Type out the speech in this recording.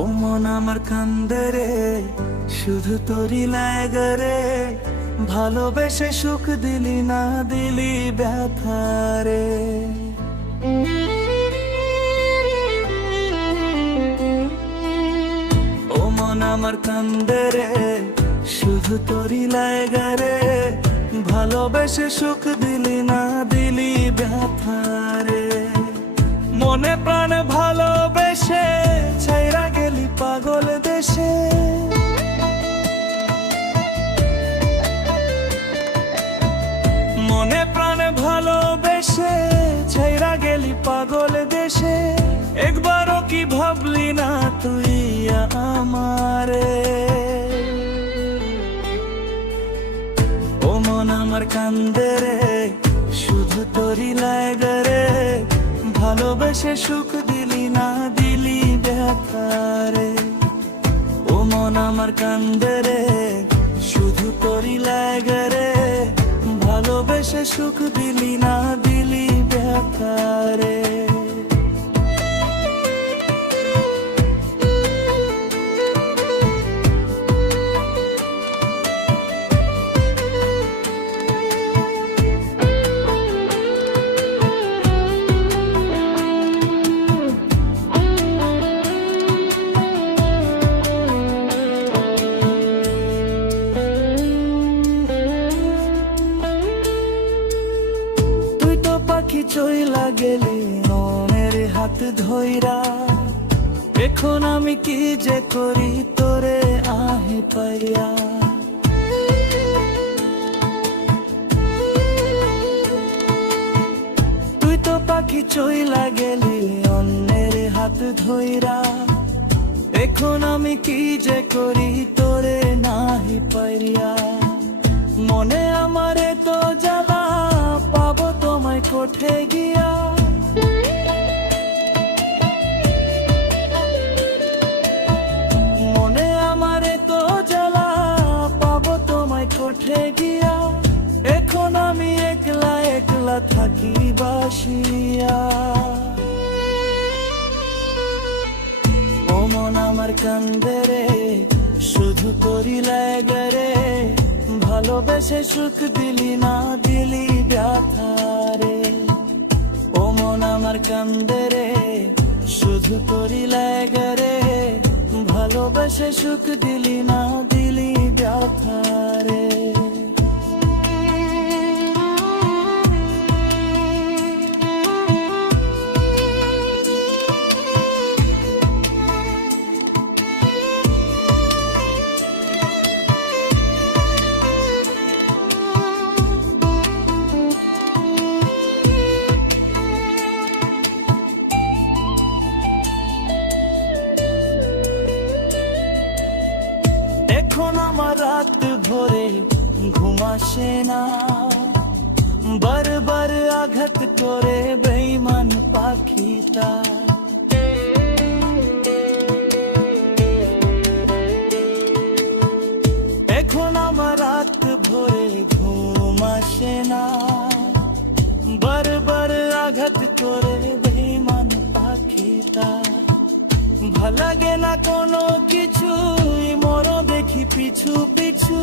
ও মন আমার কান্দে রে, শুধু তোরই লাগে রে। ভালোবেসে সুখ দিলি না, দিলি ব্যথা রে। ও মন আমার কান্দে রে, শুধু তোরই লাগে রে। ভালোবেসে সুখ দিলি না, দিলি ব্যথা রে। মনে প্রাণে ভালোবেসে ছাইরা গেলি পাগল দেশে। মনে প্রাণে ভালোবেসে ছাইরা গেলি পাগল দেশে। একবারও কি ভাবলি না তুই আমারে? ও মন আমার কান্দে রে, শুধু তোরই লাগে রে। ভালোবেসে সুখ দিলি না, দিলি ব্যথা রে। ও মন আমার কান্দে রে, শুধু তোরই লাগে রে। ভালোবেসে সুখ দিলি না, দিলি ব্যথা রে। চইলা গেলি মনের হাত ধইরা। এখন আমি কি যে করি তোরে আহে পাইয়া। তুই তো পাখি চইলা গেলি অন্যের হাত ধইরা। এখন আমি কি যে করি তোরে নাহি পাইয়া। মনে আমারে তো জ্বালা, পাবো তোমায় কোঠে গিয়া। মনে আমারে তো জ্বালা, পাবো তোমায় কোঠে গিয়া। এখন আমি একলা একলা থাকি বাসিয়া। ও মন আমার কান্দে রে, শুধু তোরই লাগে রে। ভালোবেসে সুখ দিলি না, দিলি ব্যথা রে। ও মন আমার কান্দে রে, শুধু তোরই লাগে রে। ভালোবেসে সুখ দিলি না, দিলি ব্যথা রে। এখন আমার রাত ভরে ঘুম আসে না। বারবার আঘাত করে বেঈমান পাখিটা। এখন আমার রাত ভরে ঘুম আসে না। বারবার আঘাত করে বেঈমান পাখিটা। ভাল লাগে না কোনো কিছু, মরো দেখি পিছু পিছু।